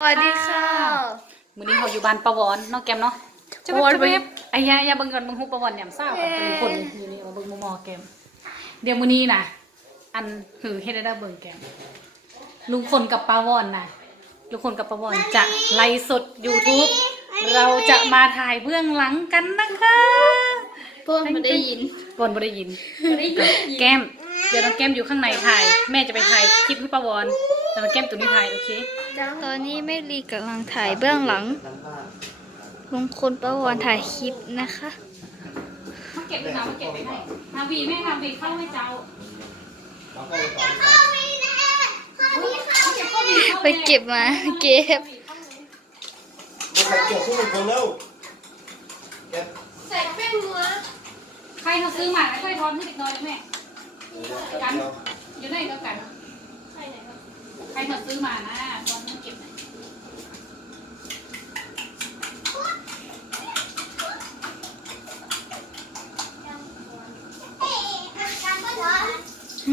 สวัสดีค่ะ มื้อนี้เขาอยู่บ้านประวอนเนาะแกมเนาะจะประวอนจะไปไปไอ้ยาอย่าเบิ่งก่อนเบิ่งฮู้ประวอนยามเช้าก่อนเป็นคนอยู่นี่มาเบิ่งหมอๆแกม เดี๋ยวมื้อนี้น่ะ อันหือเฮ็ดได้ได้เบิ่งแกม ลุงคนกับป้าวอนน่ะ ลุงคนกับป้าวอนจะไลฟ์สด YouTube เราจะมาถ่ายเบื้องหลังกันนะคะพวกมันได้ยินบอนบ่ได้ยิน แก้มเดี๋ยวน้องแก้มอยู่ข้างในถ่าย แม่จะไปถ่ายคลิปให้ป้าวอนแต่น้องแก้มตัวนี้ถ่ายโอเค ตอนนี้แม่ลีกำลังถ่ายเบื้องหลังลุงคนประวันถ่ายคลิปนะคะมาเก็บไปนะมาเก็บไปให้นาวีแม่นาวีเข้าให้เจ้าไปเก็บมาเก็บมาใส่เกี่ยวคู่คนแล้วแกใครเขาซื้อมาแล้วค่อยทอนให้เด็กน้อยแม่กันเดี๋ยวอยู่ไหนแล้วกันใครเขาซื้อมานะตอนนี้เก็บหน่อย ทร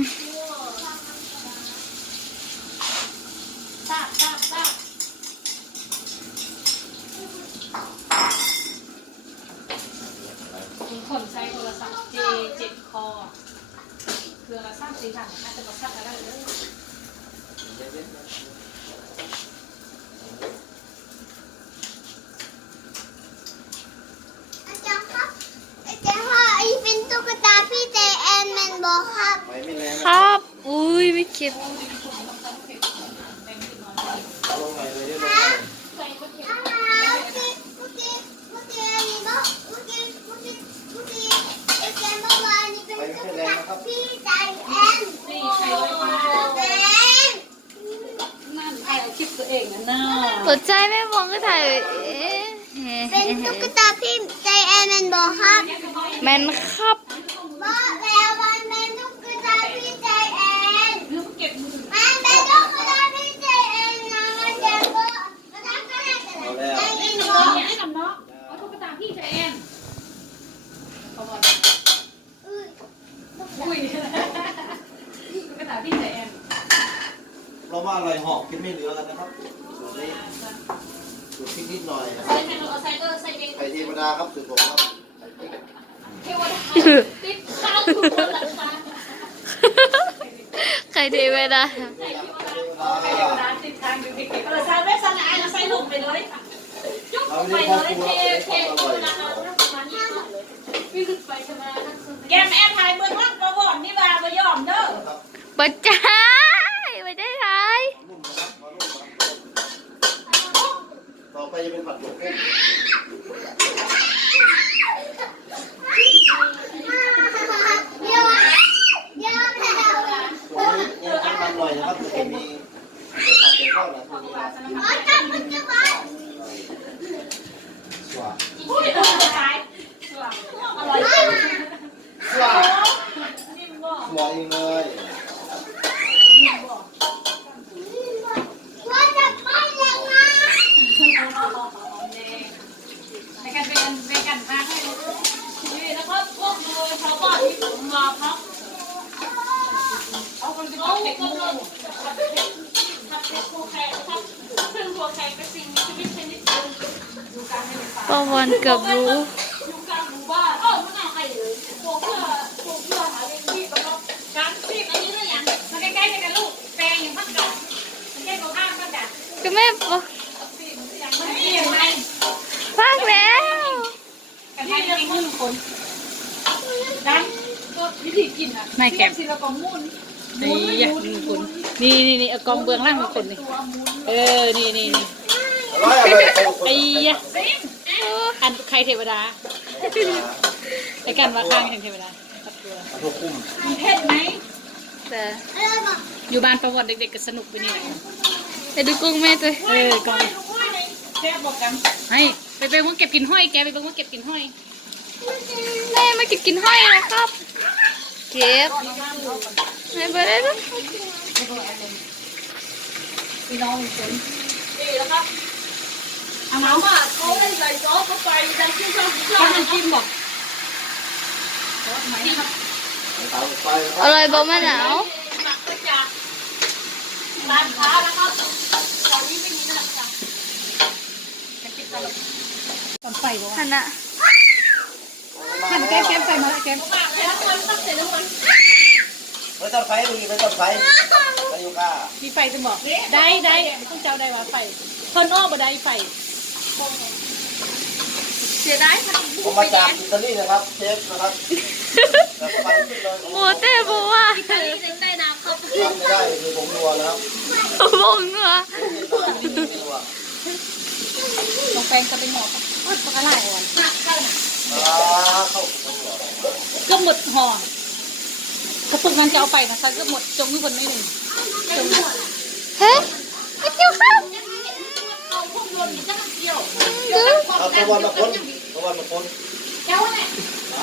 าบทราบทราบมีคนใช้โทรศัพท์ J เจ็ดคอเครืองละสามสี่ถังน่าจะมาชักอะไรเลย อาจารย์ครับอาจารย์ว่าไอ้เป็นตุ๊กตาพี่เจแอนแมนบอกครับ ไปไม่แรง ค นะ รับ อุ้ย ไม่เก็บเอาลงไหนเลยได้ลงไหนอ่าเมื่อกี้เมื่อกี้เมื่อกี้อันนี้บอกเมื่อกี้เมื่อกี้เมื่อกี้อาจารย์บอกว่านี่เป็นตุ๊กตาพี่เจแอนนี่ใครลอยมาแอนนั่นใครเอาคลิปตัวเองนะน่าสนใจแม่มองก็ถ่ายเป็นตุ๊กตาพี่เจแอนแมนบอครับ แมนครับ บอกแล้วมันเป็นตุ๊กตาพี่เจแอน เรื่องเก็บมือ มันเป็นตุ๊กตาพี่เจแอนนะมันจะบอกมันทำอะไรกัน เอาแล้ว ไอ้นี่ น้ บ อ อง ก อย่าให้กับน้องเอาตุ๊กตาพี่ใจแอนขอบอล อุ้ย อุ้ยตุ๊กตาพี่ใจแอน เราว่าอะไร หอกกินไม่เหลือกันนะครับส่วนนี้สูตรพริกนิดหน่อยนะคใส่รับแมนเอาใส่ก็ใส่เองไข่เทวดาครับสูตรผมครับเทวดาติดข้าวทุกคนหลังคาใครเทไว้ได้เทวดาติดทางอยู่เก็บเราใส่ไม่ใส่ไอ้เราใส่ลงไปเลยยกเราไปไม่เลได้ยครอบเทครัวเทเราโบได้ราณความอร่อยเราประมาณนี้เลยวิ่งไปชนะแกมแอนไทยเบิ้งว่าประวอนนี่ว่าบ่ยอมเด้อ ครับปัจจัยไม่ได้ถ่าย นุ่มนะครับมานุ่มนะครับต่ อไปจะเป็นผัดหยวกเส้นเดี๋ยวอะเดี๋ยวแล้วส่วนนี้เน้นน้ำมันหน่อยนะครับจะมีผัดเป็นข้าวหลังตรงนี้นะอ๋อจับมันจะมาสวัสดีอุ้ยตายอร่อยสวัสดีนิ่มบ่สวยเลยว่า เพื่อหาเลี้ยงชีพแล้วก็การชีพอันนี้ด้วยอย่างมันใกล้ๆกันลูกแปลงอย่างพักกันมันใกล้กับข้างกันกันก็แม่บอกอย่างมันเปลี่ยนไหมพักแล้วกันให้ยังมุ่นคนดันก็วิธีกินอะไม่แก็บสิละกองมุ่ นนี่อยากมีคนนี่นี่นี่เอากองเบื้องล่างมีคนนี่เออนี่นี่นี่อร่อยอร่อยไอ้ยะอันใครเทวดาไอ้กันว่าข้างเทวดาตัดตัวทุกคุ้มมีเพศไหมแต่อะไรบอกอยู่บ้านประวัติเด็กๆก็สนุกไปนี่แหละไปดูกุ้งแม่ตัวเออกองแค่บอกกันให้ไปไปว่าเก็บกินห้อยแกไปบอกว่าเก็บกินห้อยแม่มาเก็บกินห้อยนะครับเก็บ ไม่ไปได้แล้วพี่น้องคนนี่แล้วครับเอาเมาส์อะเขาเล่นใส่ซอสเข้าไปดันขึ้นช่องช่องมันกินบอกซอสไหมครับตาไปอร่อยบอกแม่หนาวหมักก็จะร้านค้าแล้วก็แถวนี้ไม่มีนะจ๊ะตอนไฟบอกคณะหันแก้มแก้มใส่มาแก้มเสร็จละคน ฮ้ยต้นไฟมีเป็นต้นไฟไปอยู่ก้ามีไฟจะบอกได้ได้ต้องเจ้าได้ว่าไฟเพิ่นอ้อบ่ได้ไฟเสียดายค่ะผมมาจากอิตาลีนะครับเชฟนะครับแต่ไฟขึ้นเลยโมเต้บอกว่าทำไม่ได้คือผมรัวแล้วบงเหรอลงแปงก็เป็นหมอกโอ๊ยปลาไหลอ่อนอ่าเข้าผมรัวเกือบหมดห่อ กระปุกนั้นจะเอาไปนะคะเกือบหมดจงมีคนไม่หนึ่งจงเฮ้ยไม่เกี่ยวข้าวเอาตะวันมาพ้นตะวันมาพ้นเจ้าเนี่ย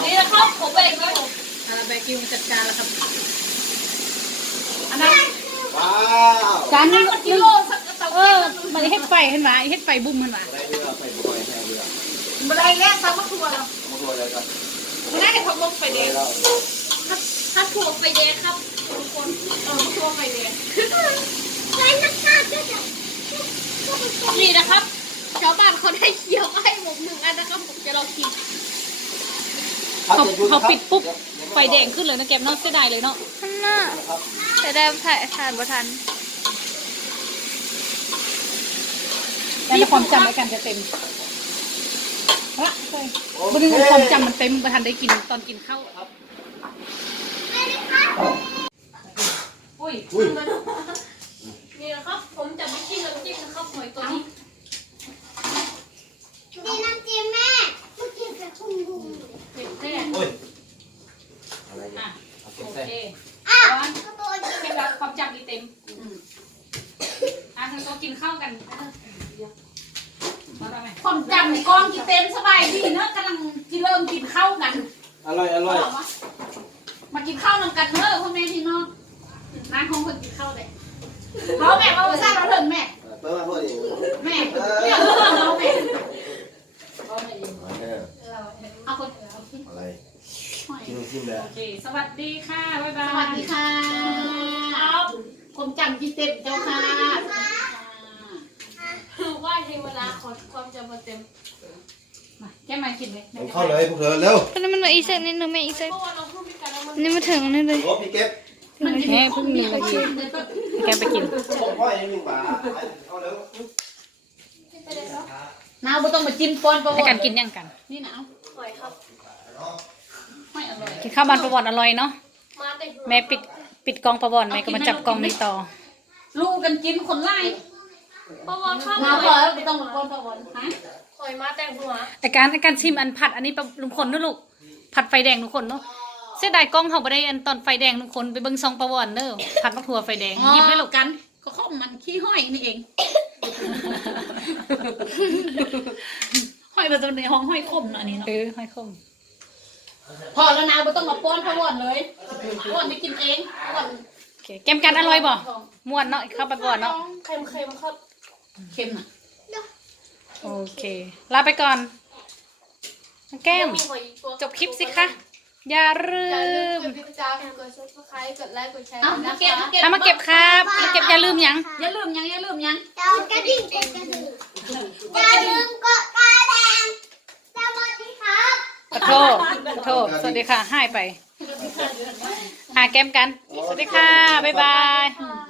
นี่นะครับผมแบ่งแล้วอ่าแบกิวจัดการแล้วครับอันนั้นว้าวจานนึงกิโลสักเออมันเฮ็ดไฟเห็นไหมเฮ็ดไฟบุ้มมันว่ะได้เรือใส่บุอยแทนเรือมาได้แล้วซ้ำมาทัวร์แล้วมาทัวร์เลยครับมาได้แต่ทำลงไฟแดงแล้ว ถ้าโทรไปเดยครับทุกคนเออตัวไปเยใช้นักฆ่าก็จะนี่นะครับชาวบ้านเขาได้เคี้ยวให้ผมหนึ่งอันนะครับผมจะลองกินเขาปิดปุ๊บไฟแดงขึ้นเลยนะแกมเนอกเสียดายเลยเนาะข้างน้าแต่ได้ถ่ายทานบ่ทันนี่ความจำในการจะเต็มละเลยบนความจำมันเต็มประทันได้กินตอนกินข้าว อุ้ยอุ้ยนี่นะครับ ผมจะไม่จิ้มน้ำจิ้มนะครับหอยตัวนี้นี่น้ำจิ้มแม่กินแค่กุ้งกุ้งเผ็ดแนอุ้ยอะไรโอเคอะตัวนี้เป็นแบบความจับดีเต็มอะเธอก็กินข้าวกันผมจำกองกินเต็มสบายดีเนอะกำลังกินเริ่มกินข้าวกัน อร่อยอร่อย มากินข้าวนำกันเนอะพ่อแม่พี่น้องนางคงคนกินข้าวเลยเราแม่เอาไปสร้างเราเถินแม่ เปิดมาพูดดิแม่เรียกเรื่องเราแม่เออเอาคนอะไรกินทิมเลยโอเค สวัสดีค่ะ บ๊ายบาย สวัสดีค่ะผมจำพี่เต็มเจ้าค่ะคือไหว้เทวดาขอความจำมาเต็ม มาแก้มากินเลยมันเข้าเลยพวกเธอเร็วตอนนี้มันมาอีกเซตนิดนึงแม่อีกเซตเมื่อวานเราพูดกั นแล้วมันนี่มาถึงนี่เลยโอ้พี่เก็บมันแค่เพิ่งมีมากินแกไปกินผมพ่อยหนึ่งบาทเอาเร็วน้าไม่ต้องมาจิ้มป้อนประให้วักันติกินยังกัน นี่นะไม่อร่อยกินข้าวมันประวัติอร่อยเนาะแม่ปิดปิดกองประวัติแม่ก็มาจับกองนี้ต่อ ลูกกันกินคนไล่ประวัติข้าวน้าพอแล้วไม่ต้องมาป้อนประวัติฮะหอยมาแต่งหัวแต่การในการชิมอันผัดอันนี้ปะลุงคนเนอะลูก ผัดไฟแดงลุงคนเนาะ เสียดายกล้องเขาไม่ได้อันตอนไฟแดงลุงคนไปเบิ่งซองประวัติเนอะผัดมะถั่วไฟแดงหยิบให้ลูกกันก็ข้อมันขี้ห้อยนี่เอง ห้อยประจำในห้องห้อยคมอันนี้เนาะเออห้อยคมพอแล้วนาไม่ต้องมาป้อนประวัติเลยประวัติไม่กินเองประวัติโอเคแกมกันอร่อยบ่ม่วนเนาะข้าวประวัติเนาะเค็มๆครับเค็มน่ะโอเค ลาไปก่อนน้องแก้ม จบคลิปสิคะ อย่าลืมกดติดตามกดซับสไครต์กดไลค์กดแชร์เอ้ามาเก็บมาเก็บถ้ามาเก็บครับมาเก็บอย่าลืมหยัง อย่าลืมยังอย่าลืมยังเจ้ากระดิ่งกดกระดิ่งอย่าลืมกดกระดิ่งสวัสดีครับ ขอโทษขอโทษสวัสดีค่ะให้ไป หาแก้มกัน สวัสดีค่ะ บ๊ายบาย